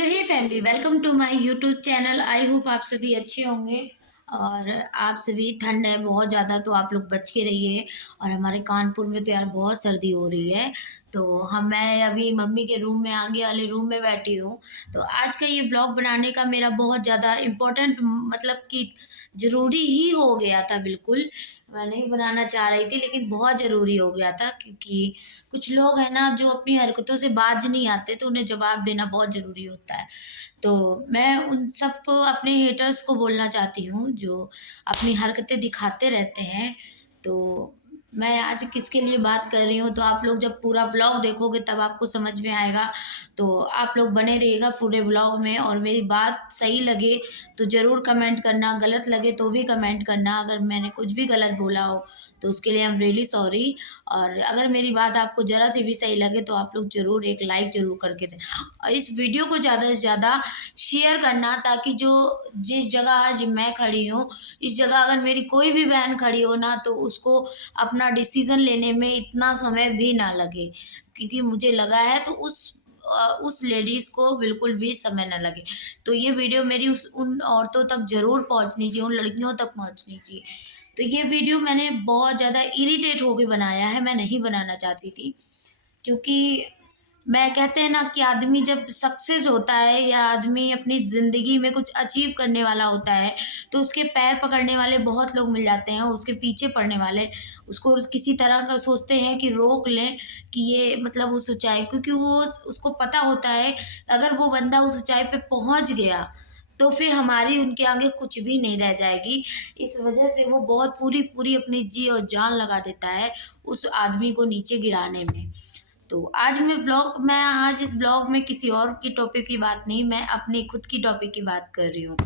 तो hey family, welcome to my YouTube channel. I hope आप सभी अच्छे होंगे। और आप सभी, ठंड है बहुत ज़्यादा तो आप लोग बच के रहिए। और हमारे कानपुर में तो यार बहुत सर्दी हो रही है। तो मैं अभी मम्मी के रूम में, आगे वाले रूम में बैठी हूँ। तो आज का ये ब्लॉग बनाने का मेरा बहुत ज़्यादा इम्पोर्टेंट, मतलब कि ज़रूरी ही हो गया था। बिल्कुल मैं नहीं बनाना चाह रही थी, लेकिन बहुत ज़रूरी हो गया था, क्योंकि कुछ लोग हैं ना जो अपनी हरकतों से बाज नहीं आते, तो उन्हें जवाब देना बहुत ज़रूरी होता है। तो मैं उन सबको, अपने हेटर्स को बोलना चाहती हूँ जो अपनी हरकतें दिखाते रहते हैं। तो मैं आज किसके लिए बात कर रही हूँ, तो आप लोग जब पूरा व्लॉग देखोगे तब आपको समझ में आएगा। तो आप लोग बने रहिएगा पूरे व्लॉग में, और मेरी बात सही लगे तो ज़रूर कमेंट करना, गलत लगे तो भी कमेंट करना। अगर मैंने कुछ भी गलत बोला हो तो उसके लिए आई एम रियली सॉरी। और अगर मेरी बात आपको ज़रा सी भी सही लगे तो आप लोग ज़रूर एक लाइक ज़रूर करके दें, और इस वीडियो को ज़्यादा से ज़्यादा शेयर करना, ताकि जो जिस जगह आज मैं खड़ी हूँ, इस जगह अगर मेरी कोई भी बहन खड़ी हो ना, तो उसको अपना डिसीज़न लेने में इतना समय भी ना लगे। क्योंकि मुझे लगा है तो उस लेडीज़ को बिल्कुल भी समय ना लगे। तो ये वीडियो मेरी उन औरतों तक ज़रूर पहुँचनी चाहिए, उन लड़कियों तक पहुँचनी चाहिए। तो ये वीडियो मैंने बहुत ज़्यादा इरिटेट होके बनाया है, मैं नहीं बनाना चाहती थी। क्योंकि मैं, कहते हैं ना कि आदमी जब सक्सेस होता है या आदमी अपनी ज़िंदगी में कुछ अचीव करने वाला होता है, तो उसके पैर पकड़ने वाले बहुत लोग मिल जाते हैं, उसके पीछे पड़ने वाले। उसको किसी तरह का सोचते हैं कि रोक लें, कि ये मतलब उस ऊँचाई, क्योंकि वो उसको पता होता है अगर वो बंदा उस ऊँचाई पे पहुँच गया, तो फिर हमारी उनके आगे कुछ भी नहीं रह जाएगी। इस वजह से वो बहुत पूरी-पूरी अपनी जी और जान लगा देता है उस आदमी को नीचे गिराने में। तो मैं आज इस ब्लॉग में किसी और की टॉपिक की बात नहीं, मैं अपनी खुद की टॉपिक की बात कर रही हूँ।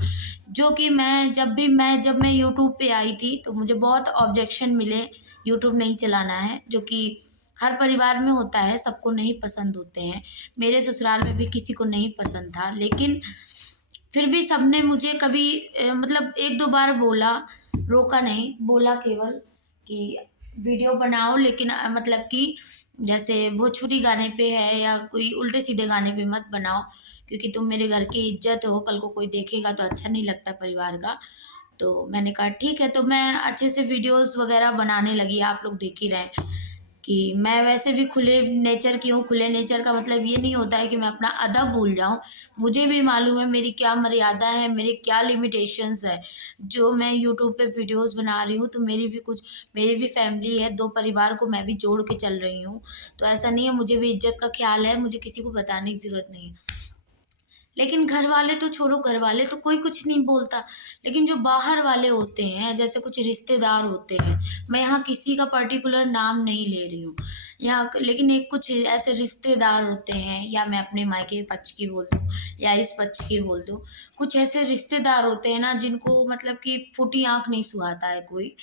जो कि जब मैं यूट्यूब पे आई थी, तो मुझे बहुत ऑब्जेक्शन मिले, यूट्यूब नहीं चलाना है, जो कि हर परिवार में होता है, सबको नहीं पसंद होते हैं। मेरे ससुराल में भी किसी को नहीं पसंद था, लेकिन फिर भी सबने मुझे कभी मतलब 1-2 बार बोला, रोका नहीं, बोला केवल कि वीडियो बनाओ, लेकिन मतलब कि जैसे भोजपुरी गाने पे है या कोई उल्टे-सीधे गाने पे मत बनाओ, क्योंकि तुम मेरे घर की इज़्ज़त हो, कल को कोई देखेगा तो अच्छा नहीं लगता परिवार का। तो मैंने कहा ठीक है, तो मैं अच्छे से वीडियोज़ वग़ैरह बनाने लगी, आप लोग देख ही रहे हैं। कि मैं वैसे भी खुले नेचर की हूँ। खुले नेचर का मतलब ये नहीं होता है कि मैं अपना अदब भूल जाऊँ। मुझे भी मालूम है मेरी क्या मर्यादा है, मेरे क्या लिमिटेशंस है। जो मैं यूट्यूब पे वीडियोज़ बना रही हूँ, तो मेरी भी फैमिली है, 2 परिवार को मैं भी जोड़ के चल रही हूँ। तो ऐसा नहीं है, मुझे भी इज़्ज़त का ख़्याल है, मुझे किसी को बताने की ज़रूरत नहीं है। लेकिन घर वाले तो छोड़ो, घर वाले तो कोई कुछ नहीं बोलता, लेकिन जो बाहर वाले होते हैं, जैसे कुछ रिश्तेदार होते हैं, मैं यहाँ किसी का पर्टिकुलर नाम नहीं ले रही हूँ। लेकिन एक कुछ ऐसे रिश्तेदार होते हैं, या मैं अपने मायके पक्ष की बोल दूँ या इस पक्ष की बोल दूँ, कुछ ऐसे रिश्तेदार होते हैं ना जिनको मतलब कि फूटी आँख नहीं सुहाता है कोई।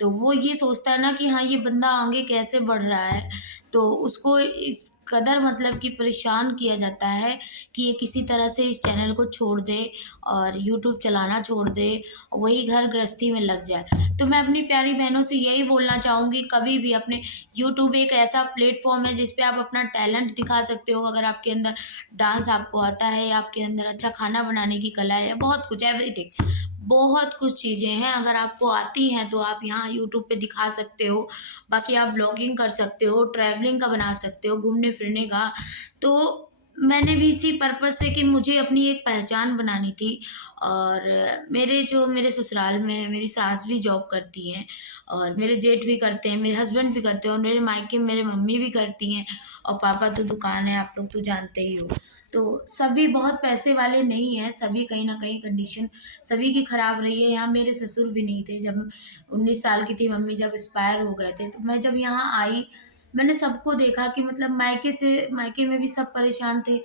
तो वो ये सोचता है ना कि हाँ, ये बंदा आगे कैसे बढ़ रहा है, तो उसको इस कदर मतलब कि परेशान किया जाता है कि ये किसी तरह से इस चैनल को छोड़ दे और यूट्यूब चलाना छोड़ दे, और वही घर गृहस्थी में लग जाए। तो मैं अपनी प्यारी बहनों से यही बोलना चाहूँगी, कभी भी अपने, यूट्यूब एक ऐसा प्लेटफ़ॉर्म है जिस पे आप अपना टैलेंट दिखा सकते हो। अगर आपके अंदर डांस आपको आता है, या आपके अंदर अच्छा खाना बनाने की कला है, या बहुत कुछ, एवरीथिंग, बहुत कुछ चीज़ें हैं, अगर आपको आती हैं तो आप यहाँ यूट्यूब पे दिखा सकते हो। बाकी आप व्लॉगिंग कर सकते हो, ट्रैवलिंग का बना सकते हो, घूमने-फिरने का। तो मैंने भी इसी पर्पज़ से, कि मुझे अपनी एक पहचान बनानी थी। और मेरे ससुराल में है, मेरी सास भी जॉब करती हैं, और मेरे जेठ भी करते हैं, मेरे हस्बैंड भी करते हैं, और मेरे मायके में मेरे मम्मी भी करती हैं, और पापा तो दुकान है, आप लोग तो जानते ही हो। तो सभी बहुत पैसे वाले नहीं हैं, सभी कहीं न कहीं कंडीशन सभी की खराब रही है। यहाँ मेरे ससुर भी नहीं थे, जब 19 साल की थी मम्मी, जब एक्सपायर हो गए थे। तो मैं जब यहाँ आई, मैंने सबको देखा कि मतलब मायके में भी सब परेशान थे।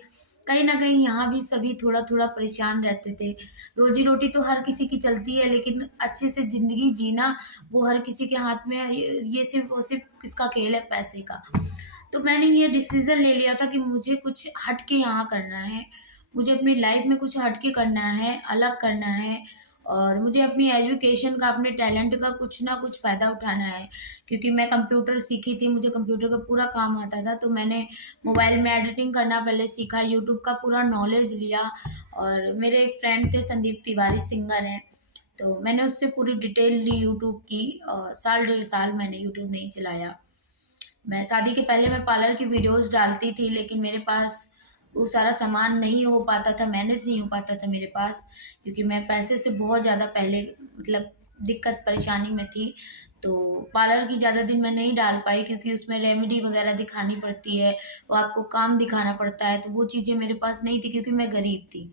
कहीं न कहीं यहाँ भी सभी थोड़ा-थोड़ा परेशान रहते थे। रोज़ी-रोटी तो हर किसी की चलती है, लेकिन अच्छे से ज़िंदगी जीना वो हर किसी के हाथ में है। ये सिर्फ़ और सिर्फ़ किसका खेल है? पैसे का। तो मैंने ये डिसीज़न ले लिया था कि मुझे कुछ हट के यहाँ करना है। मुझे अपनी लाइफ़ में कुछ हट के करना है, अलग करना है। और मुझे अपनी एजुकेशन का, अपने टैलेंट का कुछ ना कुछ फ़ायदा उठाना है, क्योंकि मैं कंप्यूटर सीखी थी, मुझे कंप्यूटर का पूरा काम आता था, तो मैंने मोबाइल में एडिटिंग करना पहले सीखा, यूट्यूब का पूरा नॉलेज लिया। और मेरे एक फ्रेंड थे, संदीप तिवारी सिंगर हैं, तो मैंने उससे पूरी डिटेल ली यूट्यूब की। साल डेढ़ साल मैंने यूट्यूब नहीं चलाया। मैं शादी के पहले मैं पार्लर की वीडियोस डालती थी, लेकिन मेरे पास वो सारा सामान नहीं हो पाता था, मैनेज नहीं हो पाता था मेरे पास, क्योंकि मैं पैसे से बहुत ज़्यादा पहले मतलब दिक्कत परेशानी में थी। तो पार्लर की ज़्यादा दिन मैं नहीं डाल पाई, क्योंकि उसमें रेमेडी वगैरह दिखानी पड़ती है, वो आपको काम दिखाना पड़ता है, तो वो चीज़ें मेरे पास नहीं थी, क्योंकि मैं गरीब थी।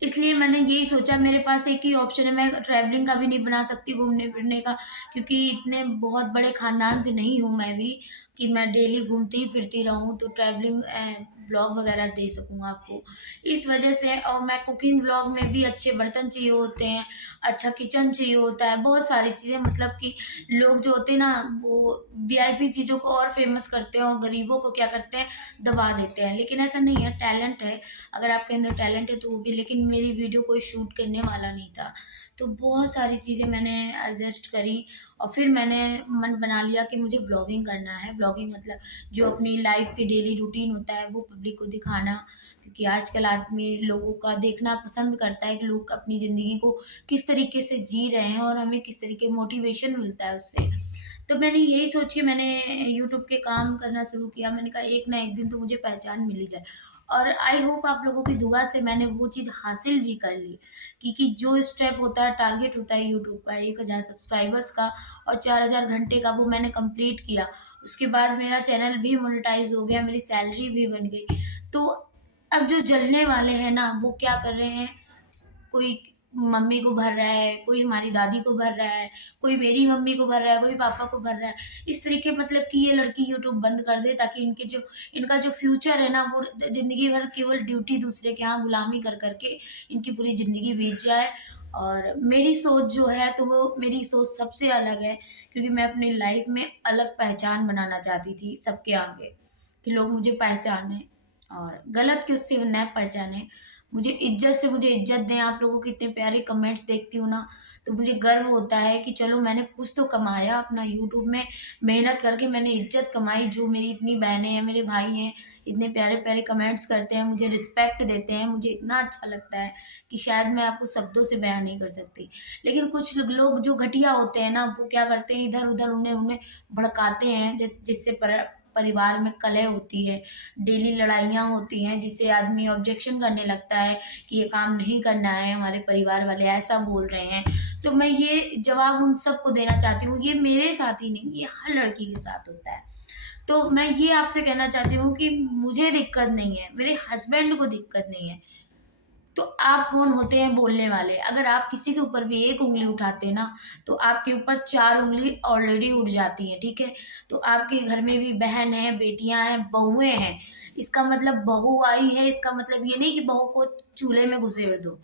इसलिए मैंने यही सोचा, मेरे पास एक ही ऑप्शन है, मैं ट्रैवलिंग का भी नहीं बना सकती, घूमने-फिरने का, क्योंकि इतने बहुत बड़े ख़ानदान से नहीं हूँ मैं भी कि मैं डेली घूमती-फिरती रहूँ, तो ट्रैवलिंग व्लॉग वगैरह दे सकूँ आपको। इस वजह से, और मैं कुकिंग व्लॉग में भी अच्छे बर्तन चाहिए होते हैं, अच्छा किचन चाहिए होता है, बहुत सारी चीज़ें, मतलब कि लोग जो होते हैं ना, वो वीआईपी चीज़ों को और फ़ेमस करते हैं और गरीबों को क्या करते हैं, दबा देते हैं। लेकिन ऐसा नहीं है, टैलेंट है, अगर आपके अंदर टैलेंट है तो वो भी। लेकिन मेरी वीडियो कोई शूट करने वाला नहीं था, तो बहुत सारी चीज़ें मैंने एडजस्ट करी, और फिर मैंने मन बना लिया कि मुझे ब्लॉगिंग करना है। ब्लॉगिंग मतलब जो अपनी लाइफ की डेली रूटीन होता है वो पब्लिक को दिखाना, क्योंकि आजकल आदमी लोगों का देखना पसंद करता है कि लोग अपनी ज़िंदगी को किस तरीके से जी रहे हैं और हमें किस तरीके मोटिवेशन मिलता है उससे। तो मैंने यही सोच के मैंने यूट्यूब के काम करना शुरू किया। मैंने कहा एक ना एक दिन तो मुझे पहचान मिल ही जाए, और आई होप आप लोगों की दुआ से मैंने वो चीज़ हासिल भी कर ली, क्योंकि जो स्टेप होता है, टारगेट होता है यूट्यूब का 1000 सब्सक्राइबर्स का और 4000 घंटे का, वो मैंने कंप्लीट किया। उसके बाद मेरा चैनल भी मोनेटाइज़ हो गया, मेरी सैलरी भी बन गई। तो अब जो जलने वाले हैं ना, वो क्या कर रहे हैं, कोई मम्मी को भर रहा है, कोई हमारी दादी को भर रहा है, कोई मेरी मम्मी को भर रहा है, कोई पापा को भर रहा है। इस तरीके, मतलब कि ये लड़की यूट्यूब बंद कर दे, ताकि इनका जो फ्यूचर है ना, वो ज़िंदगी भर केवल ड्यूटी दूसरे के यहाँ गुलामी कर कर के इनकी पूरी ज़िंदगी बीत जाए। और मेरी सोच जो है, तो वो मेरी सोच सबसे अलग है, क्योंकि मैं अपनी लाइफ में अलग पहचान बनाना चाहती थी सबके आगे, कि लोग मुझे पहचानें और गलत कि उससे न पहचानें। मुझे इज़्ज़त दें। आप लोगों के इतने प्यारे कमेंट्स देखती हूँ ना, तो मुझे गर्व होता है कि चलो मैंने कुछ तो कमाया अपना यूट्यूब में, मेहनत करके मैंने इज़्ज़त कमाई। जो मेरी इतनी बहनें हैं, मेरे भाई हैं, इतने प्यारे-प्यारे कमेंट्स करते हैं, मुझे रिस्पेक्ट देते हैं, मुझे इतना अच्छा लगता है कि शायद मैं आपको शब्दों से बयाँ नहीं कर सकती। लेकिन कुछ लोग जो घटिया होते हैं ना, वो क्या करते हैं, इधर-उधर उन्हें उन्हें भड़काते हैं, जिससे परिवार में कलह होती है, डेली लड़ाइयाँ होती हैं, जिससे आदमी ऑब्जेक्शन करने लगता है कि ये काम नहीं करना है, हमारे परिवार वाले ऐसा बोल रहे हैं। तो मैं ये जवाब उन सबको देना चाहती हूँ, ये मेरे साथ ही नहीं, ये हर लड़की के साथ होता है। तो मैं ये आपसे कहना चाहती हूँ कि मुझे दिक्कत नहीं है, मेरे हस्बैंड को दिक्कत नहीं है। तो आप कौन होते हैं बोलने वाले? अगर आप किसी के ऊपर भी एक उँगली उठाते हैं ना, तो आपके ऊपर 4 उँगली ऑलरेडी उठ जाती हैं, ठीक है? तो आपके घर में भी बहन है, बेटियाँ हैं, बहुएँ हैं। इसका मतलब बहू आई है, इसका मतलब ये नहीं कि बहू को चूल्हे में घुसेड़ दो।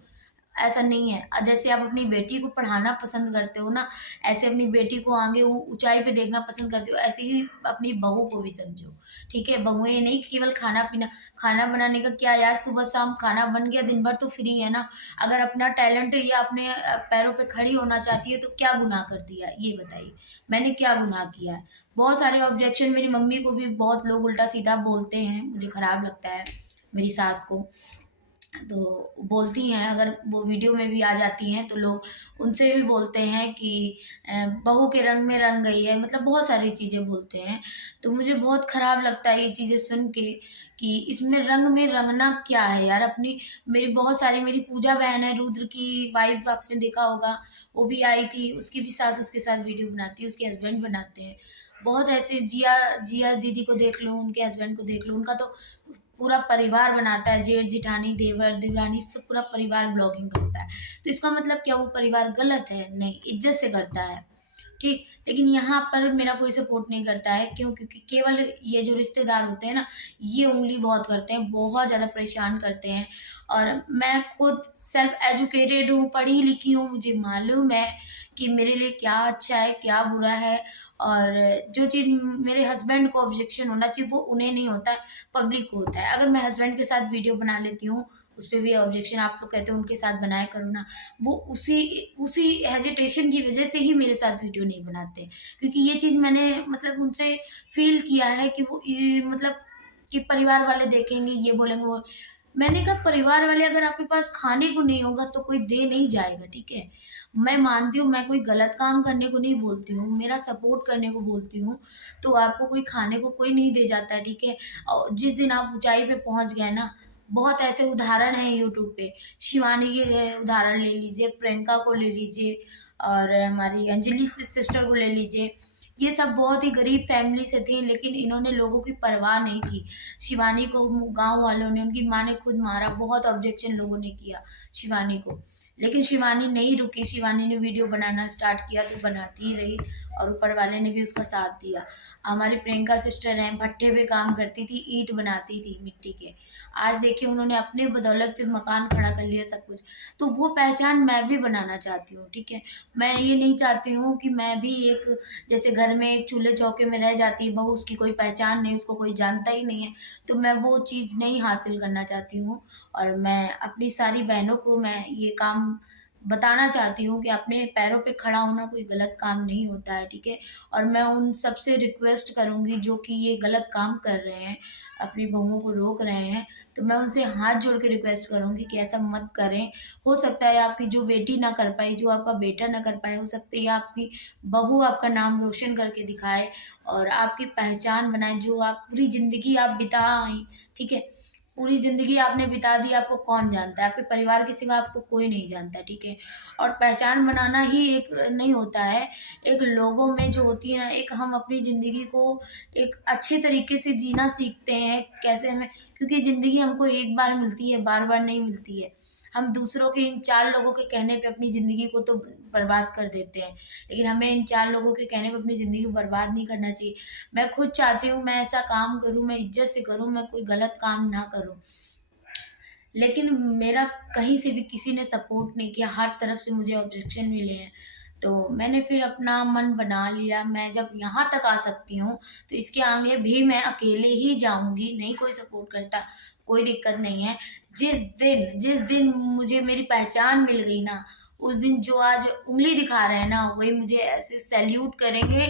ऐसा नहीं है। जैसे आप अपनी बेटी को पढ़ाना पसंद करते हो ना, ऐसे अपनी बेटी को आगे ऊँचाई पे देखना पसंद करते हो, ऐसे ही अपनी बहू को भी समझो, ठीक है? बहुएँ नहीं केवल खाना-पीना, खाना बनाने का क्या यार, सुबह-शाम खाना बन गया, दिन भर तो फ्री है ना। अगर अपना टैलेंट या अपने पैरों पे खड़ी होना चाहती है, तो क्या गुनाह कर दिया? ये बताइए, मैंने क्या गुनाह किया है? बहुत सारे ऑब्जेक्शन मेरी मम्मी को भी बहुत लोग उल्टा-सीधा बोलते हैं, मुझे खराब लगता है, मेरी सास को। तो बोलती हैं, अगर वो वीडियो में भी आ जाती हैं, तो लोग उनसे भी बोलते हैं कि बहू के रंग में रंग गई है, मतलब बहुत सारी चीज़ें बोलते हैं। तो मुझे बहुत खराब लगता है ये चीज़ें सुन के, कि इसमें रंग में रंगना क्या है यार? मेरी पूजा बहन है, रुद्र की वाइफ़, आपने देखा होगा, वो भी आई थी, उसकी भी सास उसके साथ वीडियो बनाती है, उसके हस्बैंड बनाते हैं। बहुत ऐसे जिया जिया दीदी को देख लो, उनके हस्बैंड को देख लो, उनका तो पूरा परिवार बनाता है, जेठ-जेठानी, देवर, देवरानी, सब पूरा परिवार व्लॉगिंग करता है। तो इसका मतलब क्या वो परिवार गलत है? नहीं, इज़्ज़त से करता है, ठीक? लेकिन यहाँ पर मेरा कोई सपोर्ट नहीं करता है, क्यों? क्योंकि केवल ये जो रिश्तेदार होते हैं ना, ये उँगली बहुत करते हैं, बहुत ज़्यादा परेशान करते हैं। और मैं खुद सेल्फ एजुकेटेड हूँ, पढ़ी-लिखी हूँ, मुझे मालूम है कि मेरे लिए क्या अच्छा है, क्या बुरा है, और जो चीज़ मेरे हस्बैंड को ऑब्जेक्शन होना चाहिए, वो उन्हें नहीं होता है, पब्लिक को होता है। अगर मैं हस्बैंड के साथ वीडियो बना लेती हूँ, उस पे भी ऑब्जेक्शन आप लोग कहते हो उनके साथ बनाया करो ना, वो उसी उसी हेजिटेशन की वजह से ही मेरे साथ वीडियो नहीं बनाते। क्योंकि ये चीज़ मैंने मतलब उनसे फ़ील किया है कि वो मतलब कि परिवार वाले देखेंगे, ये बोलेंगे वो। मैंने कहा परिवार वाले अगर आपके पास खाने को नहीं होगा तो कोई दे नहीं जाएगा, ठीक है? मैं मानती हूँ मैं कोई गलत काम करने को नहीं बोलती हूँ, मेरा सपोर्ट करने को बोलती हूँ। तो आपको कोई खाने को कोई नहीं दे जाता है, ठीक है? जिस दिन आप ऊँचाई पे पहुँच गए ना, बहुत ऐसे उदाहरण हैं यूट्यूब पे। शिवानी के उदाहरण ले लीजिए, प्रियंका को ले लीजिए और हमारी अंजलि सिस्टर को ले लीजिए। ये सब बहुत ही गरीब फैमिली से थी, लेकिन इन्होंने लोगों की परवाह नहीं की। शिवानी को गाँव वालों ने, उनकी माँ ने खुद मारा, बहुत ऑब्जेक्शन लोगों ने किया शिवानी को। लेकिन शिवानी नहीं रुकी, शिवानी ने वीडियो बनाना स्टार्ट किया तो बनाती ही रही और ऊपर वाले ने भी उसका साथ दिया। हमारी प्रियंका सिस्टर हैं, भट्ठे पे काम करती थी, ईंट बनाती थी मिट्टी के। आज देखिए उन्होंने अपने बदौलत पे मकान खड़ा कर लिया, सब कुछ। तो वो पहचान मैं भी बनाना चाहती हूँ, ठीक है? मैं ये नहीं चाहती हूँ कि मैं भी एक जैसे घर में एक चूल्हे-चौके में रह जाती है बहू, उसकी कोई पहचान नहीं, उसको कोई जानता ही नहीं है। तो मैं वो चीज़ नहीं हासिल करना चाहती हूँ और मैं अपनी सारी बहनों को मैं ये काम बताना चाहती हूँ कि अपने पैरों पे खड़ा होना कोई गलत काम नहीं होता है, ठीक है? और मैं उन सबसे रिक्वेस्ट करूँगी जो कि ये गलत काम कर रहे हैं, अपनी बहुओं को रोक रहे हैं, तो मैं उनसे हाथ जोड़ के रिक्वेस्ट करूँगी कि ऐसा मत करें। हो सकता है आपकी जो बेटी ना कर पाई, जो आपका बेटा ना कर पाए, हो सकता है आपकी बहू आपका नाम रोशन करके दिखाए और आपकी पहचान बनाए, जो आप पूरी ज़िंदगी आप बिता आई, ठीक है? पूरी ज़िंदगी आपने बिता दी, आपको कौन जानता है? आपके परिवार के सिवा आपको कोई नहीं जानता, ठीक है? और पहचान बनाना ही एक नहीं होता है, एक लोगों में जो होती है ना, एक हम अपनी ज़िंदगी को एक अच्छे तरीके से जीना सीखते हैं, कैसे हमें, क्योंकि ज़िंदगी हमको एक बार मिलती है, बार-बार नहीं मिलती है। हम दूसरों के इन 4 लोगों के कहने पे अपनी ज़िंदगी को तो बर्बाद कर देते हैं, लेकिन हमें इन 4 लोगों के कहने पे अपनी ज़िंदगी को बर्बाद नहीं करना चाहिए। मैं खुद चाहती हूँ मैं ऐसा काम करूँ, मैं इज़्ज़त से करूँ, मैं कोई गलत काम ना करूँ। लेकिन मेरा कहीं से भी किसी ने सपोर्ट नहीं किया, हर तरफ से मुझे ऑब्जेक्शन मिले हैं। तो मैंने फिर अपना मन बना लिया, मैं जब यहाँ तक आ सकती हूँ, तो इसके आगे भी मैं अकेले ही जाऊँगी, नहीं कोई सपोर्ट करता, कोई दिक्कत नहीं है। जिस दिन मुझे मेरी पहचान मिल गई ना, उस दिन जो आज उँगली दिखा रहे हैं ना, वही मुझे ऐसे सैल्यूट करेंगे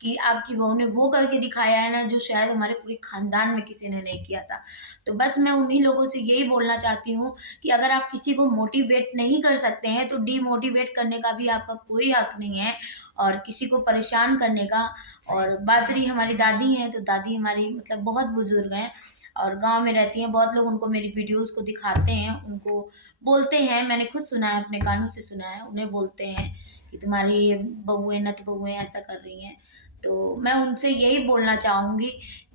कि आपकी बहू ने वो करके दिखाया है ना, जो शायद हमारे पूरे खानदान में किसी ने नहीं किया था। तो बस मैं उन्हीं लोगों से यही बोलना चाहती हूँ कि अगर आप किसी को मोटिवेट नहीं कर सकते हैं, तो डीमोटिवेट करने का भी आपका कोई हक नहीं है और किसी को परेशान करने का। और बात रही हमारी दादी हैं, तो दादी हमारी मतलब बहुत बुज़ुर्ग हैं और गाँव में रहती हैं। बहुत लोग उनको मेरी वीडियोज़ को दिखाते हैं, उनको बोलते हैं, मैंने खुद सुना है, अपने कानों से सुना है, उन्हें बोलते हैं कि तुम्हारी बहुएँ, नत-बहुएँ ऐसा कर रही हैं। तो मैं उनसे यही बोलना चाहूँगी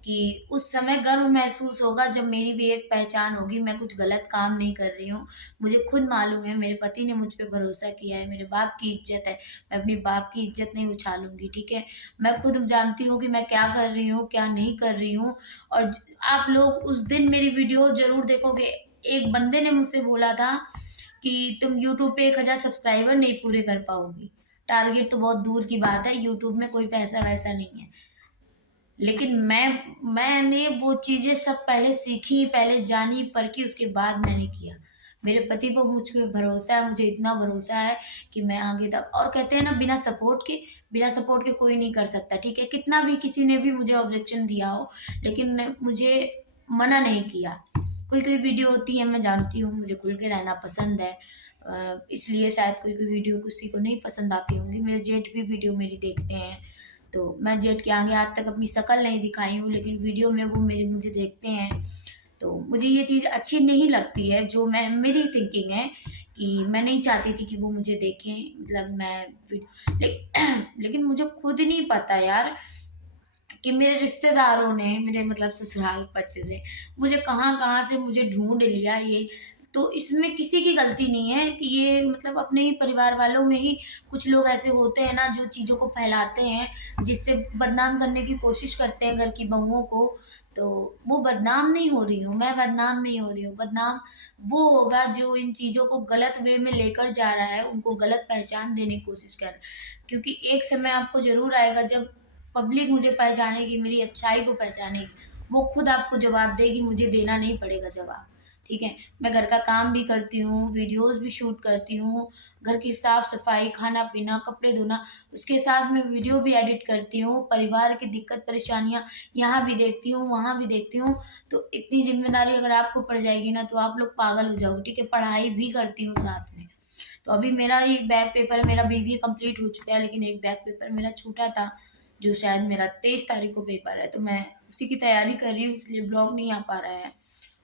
कि उस समय गर्व महसूस होगा जब मेरी भी एक पहचान होगी, मैं कुछ गलत काम नहीं कर रही हूँ। मुझे खुद मालूम है, मेरे पति ने मुझ पे भरोसा किया है, मेरे बाप की इज़्ज़त है, मैं अपने बाप की इज़्ज़त नहीं उछालूँगी, ठीक है? मैं खुद जानती हूँ कि मैं क्या कर रही हूँ, क्या नहीं कर रही हूँ और आप लोग उस दिन मेरी वीडियोज़ ज़रूर देखोगे। एक बंदे ने मुझसे बोला था कि तुम यूट्यूब पे 1000 सब्सक्राइबर नहीं पूरे कर पाओगी। टारगेट तो बहुत दूर की बात है, यूट्यूब में कोई पैसा-वैसा नहीं है। लेकिन मैंने वो चीज़ें सब पहले सीखी, पहले जानी, परखी, उसके बाद मैंने किया। मेरे पति को मुझ पे भरोसा है, मुझे इतना भरोसा है कि मैं आगे तक, और कहते हैं ना बिना सपोर्ट के कोई नहीं कर सकता, ठीक है? कितना भी किसी ने भी मुझे ऑब्जेक्शन दिया हो, लेकिन मुझे मना नहीं किया। कोई-कोई वीडियो होती है, मैं जानती हूँ, मुझे खुल के रहना पसंद है। इसलिए शायद कोई-कोई वीडियो किसी को नहीं पसंद आती होंगी। मेरे जेठ भी वीडियो मेरी देखते हैं। तो मैं जेठ के आगे आज तक अपनी शक्ल नहीं दिखाई हूँ, लेकिन वीडियो में वो मेरी मुझे देखते हैं। तो मुझे ये चीज़ अच्छी नहीं लगती है, जो मैं मेरी थिंकिंग है कि मैं नहीं चाहती थी कि वो मुझे देखें, मतलब मैं ले, लेकिन मुझे खुद नहीं पता यार कि मेरे रिश्तेदारों ने, मेरे मतलब ससुराल पक्ष से मुझे कहाँ-कहाँ से मुझे ढूँढ लिया ये। तो इसमें किसी की गलती नहीं है कि ये मतलब अपने ही परिवार वालों में ही कुछ लोग ऐसे होते हैं ना, जो चीज़ों को फैलाते हैं, जिससे बदनाम करने की कोशिश करते हैं घर की बहुओं को। तो वो बदनाम नहीं हो रही हूँ, मैं बदनाम नहीं हो रही हूँ, बदनाम वो होगा जो इन चीज़ों को गलत वे में लेकर जा रहा है, उनको गलत पहचान देने की कोशिश कर रहा है। क्योंकि एक समय आपको ज़रूर आएगा जब पब्लिक मुझे पहचानेगी, मेरी अच्छाई को पहचानेगी, वो खुद आपको जवाब देगी, मुझे देना नहीं पड़ेगा जवाब, ठीक है? मैं घर का काम भी करती हूँ, वीडियोज़ भी शूट करती हूँ, घर की साफ-सफाई, खाना-पीना, कपड़े धोना, उसके साथ मैं वीडियो भी एडिट करती हूँ, परिवार की दिक्कत-परेशानियाँ यहाँ भी देखती हूँ, वहाँ भी देखती हूँ। तो इतनी ज़िम्मेदारी अगर आपको पड़ जाएगी ना, तो आप लोग पागल हो जाओगे, ठीक है? पढ़ाई भी करती हूँ साथ में। तो अभी मेरा ये बैक पेपर मेरा बीबीए कंप्लीट हो चुका है, लेकिन एक बैक पेपर मेरा छूटा था, जो शायद मेरा 23 तारीख को पेपर है, तो मैं उसी की तैयारी कर रही हूँ, इसलिए ब्लॉग नहीं आ पा रहा है।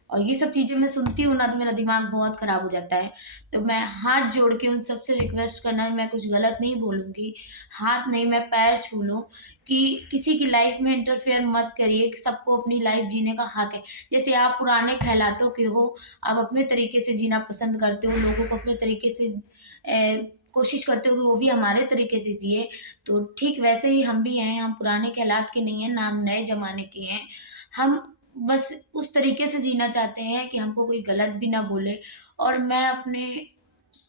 और ये सब चीज़ें मैं सुनती हूँ ना, तो मेरा दिमाग बहुत ख़राब हो जाता है। तो मैं हाथ जोड़ के उन सबसे रिक्वेस्ट करना है, मैं कुछ गलत नहीं बोलूँगी, हाथ नहीं मैं पैर छू लूँ कि किसी की लाइफ़ में इंटरफेयर मत करिए, कि सबको अपनी लाइफ़ जीने का हक है। जैसे आप पुराने ख़यालातों के हो, आप अपने तरीके से जीना पसंद करते हो, लोगों को अपने तरीके से कोशिश करते हो कि वो भी हमारे तरीके से जिए, तो ठीक वैसे ही हम भी हैं, हम पुराने ख़यालात के नहीं हैं, ना हम नए ज़माने के हैं। हम बस उस तरीके से जीना चाहते हैं कि हमको कोई गलत भी ना बोले, और मैं अपने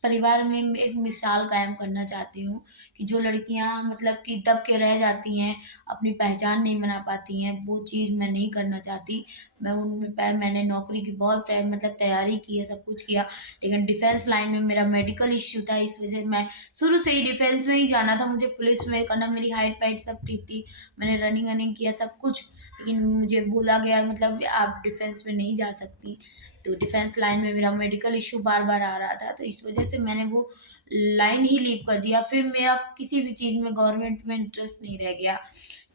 परिवार में एक मिसाल कायम करना चाहती हूँ कि जो लड़कियाँ मतलब कि दब के रह जाती हैं, अपनी पहचान नहीं बना पाती हैं, वो चीज़ मैं नहीं करना चाहती। मैं उनमें मैंने नौकरी की बहुत मतलब तैयारी की है, सब कुछ किया, लेकिन डिफेंस लाइन में मेरा मेडिकल इश्यू था, इस वजह मैं शुरू से ही डिफेंस में ही जाना था, मुझे पुलिस में करना, मेरी हाइट-वाइट सब ठीक थी, मैंने रनिंग-वनिंग किया सब कुछ, लेकिन मुझे बोला गया मतलब आप डिफेंस में नहीं जा सकती। तो डिफेंस लाइन में मेरा मेडिकल इश्यू बार-बार आ रहा था, तो इस वजह से मैंने वो लाइन ही लीव कर दिया। फिर मेरा किसी भी चीज़ में गवर्नमेंट में इंटरेस्ट नहीं रह गया,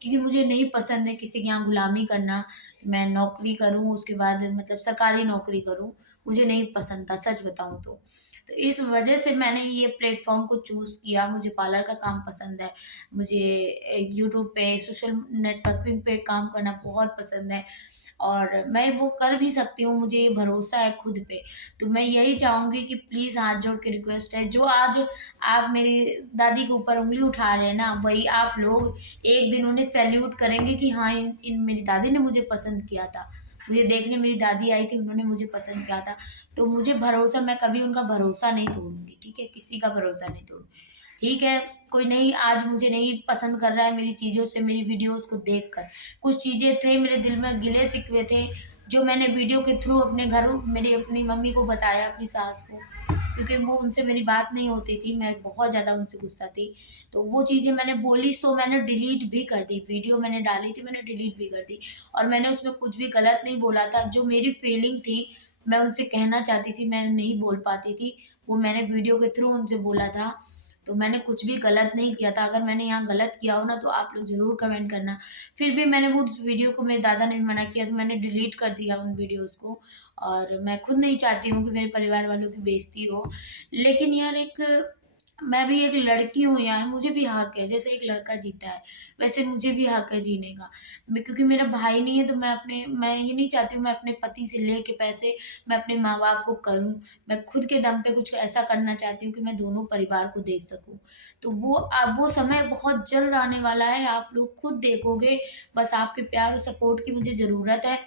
क्योंकि मुझे नहीं पसंद है किसी के यहाँ गुलामी करना। मैं नौकरी करूँ, उसके बाद मतलब सरकारी नौकरी करूँ, मुझे नहीं पसंद था, सच बताऊँ तो। तो इस वजह से मैंने ये प्लेटफ़ॉर्म को चूज़ किया। मुझे पार्लर का काम पसंद है, मुझे यूट्यूब पे, सोशल नेटवर्किंग पे काम करना बहुत पसंद है, और मैं वो कर भी सकती हूँ, मुझे ये भरोसा है खुद पे। तो मैं यही चाहूँगी कि प्लीज़ हाथ जोड़ के रिक्वेस्ट है, जो आज आप मेरी दादी के ऊपर उँगली उठा रहे हैं ना, वही आप लोग एक दिन उन्हें सैल्यूट करेंगे कि हाँ, इन इन मेरी दादी ने मुझे पसंद किया था। मुझे देखने मेरी दादी आई थी, उन्होंने मुझे पसंद किया था। तो मुझे भरोसा, मैं कभी उनका भरोसा नहीं तोड़ूँगी, ठीक है? किसी का भरोसा नहीं तोड़ूँगी। ठीक है, कोई नहीं आज मुझे नहीं पसंद कर रहा है मेरी चीज़ों से, मेरी वीडियोज़ को देखकर। कुछ चीज़ें थे मेरे दिल में, गिले-शिकवे थे, जो मैंने वीडियो के थ्रू अपने घर मेरी अपनी मम्मी को बताया, अपनी सास को, क्योंकि वो उनसे मेरी बात नहीं होती थी, मैं बहुत ज़्यादा उनसे गुस्सा थी। तो वो चीज़ें मैंने बोली, सो मैंने डिलीट भी कर दी, वीडियो मैंने डाली थी, मैंने डिलीट भी कर दी, और मैंने उसमें कुछ भी गलत नहीं बोला था। जो मेरी फीलिंग थी, मैं उनसे कहना चाहती थी, मैं नहीं बोल पाती थी, वो मैंने वीडियो के थ्रू उनसे बोला था। तो मैंने कुछ भी गलत नहीं किया था, अगर मैंने यहाँ गलत किया हो ना, तो आप लोग ज़रूर कमेंट करना। फिर भी मैंने वो उस वीडियो को, मेरे दादा ने मना किया, तो मैंने डिलीट कर दिया उन वीडियोज़ को, और मैं खुद नहीं चाहती हूँ कि मेरे परिवार वालों की बेइज़्ती हो। लेकिन यार एक मैं भी एक लड़की हूँ यार, मुझे भी हक है, जैसे एक लड़का जीता है, वैसे मुझे भी हक है जीने का। क्योंकि मेरा भाई नहीं है, तो मैं ये नहीं चाहती हूँ मैं अपने पति से लेके पैसे मैं अपने माँ-बाप को करूँ। मैं खुद के दम पे कुछ ऐसा करना चाहती हूँ कि मैं दोनों परिवार को देख सकूँ। तो वो समय बहुत जल्द आने वाला है, आप लोग खुद देखोगे, बस आपके प्यार और सपोर्ट की मुझे ज़रूरत है।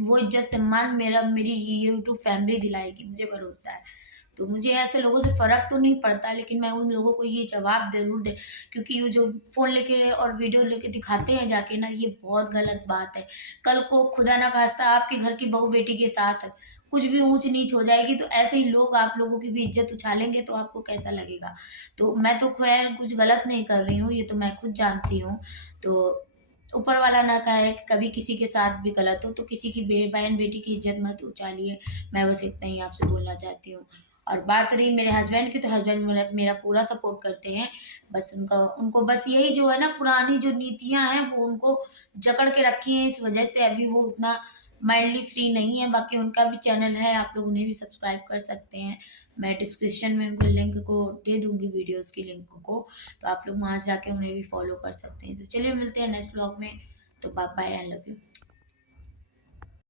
वो इज़्ज़त-सम्मान मेरी ये यूट्यूब फैमिली दिलाएगी, मुझे भरोसा है। तो मुझे ऐसे लोगों से फ़र्क तो नहीं पड़ता, लेकिन मैं उन लोगों को ये जवाब ज़रूर दे, क्योंकि वो जो फ़ोन लेके और वीडियो लेके दिखाते हैं जाके ना, ये बहुत गलत बात है। कल को खुदा ना ख़ास्ता आपके घर की बहू-बेटी के साथ कुछ भी ऊँच-नीच हो जाएगी, तो ऐसे ही लोग आप लोगों की भी इज़्ज़त उछालेंगे, तो आपको कैसा लगेगा? तो मैं तो ख़ैर कुछ गलत नहीं कर रही हूँ, ये तो मैं खुद जानती हूँ। तो ऊपर वाला ना करे कि कभी किसी के साथ भी गलत हो, तो किसी की बहन-बेटी की इज़्ज़त मत उछालिए। मैं बस इतना ही आपसे बोलना चाहती हूँ। और बात रही मेरे हस्बैंड की, तो हस्बैंड मेरा मेरा पूरा सपोर्ट करते हैं। बस उनका उनको बस यही जो है ना, पुरानी जो नीतियाँ हैं, वो उनको जकड़ के रखी हैं, इस वजह से अभी वो उतना माइंडली फ्री नहीं है। बाकी उनका भी चैनल है, आप लोग उन्हें भी सब्सक्राइब कर सकते हैं। मैं डिस्क्रिप्शन में उनको लिंक को दे दूँगी, वीडियोज़ की लिंक को, तो आप लोग वहाँ से जाके उन्हें भी फॉलो कर सकते हैं। तो चलिए मिलते हैं नेक्स्ट व्लॉग में, तो bye bye, I love you.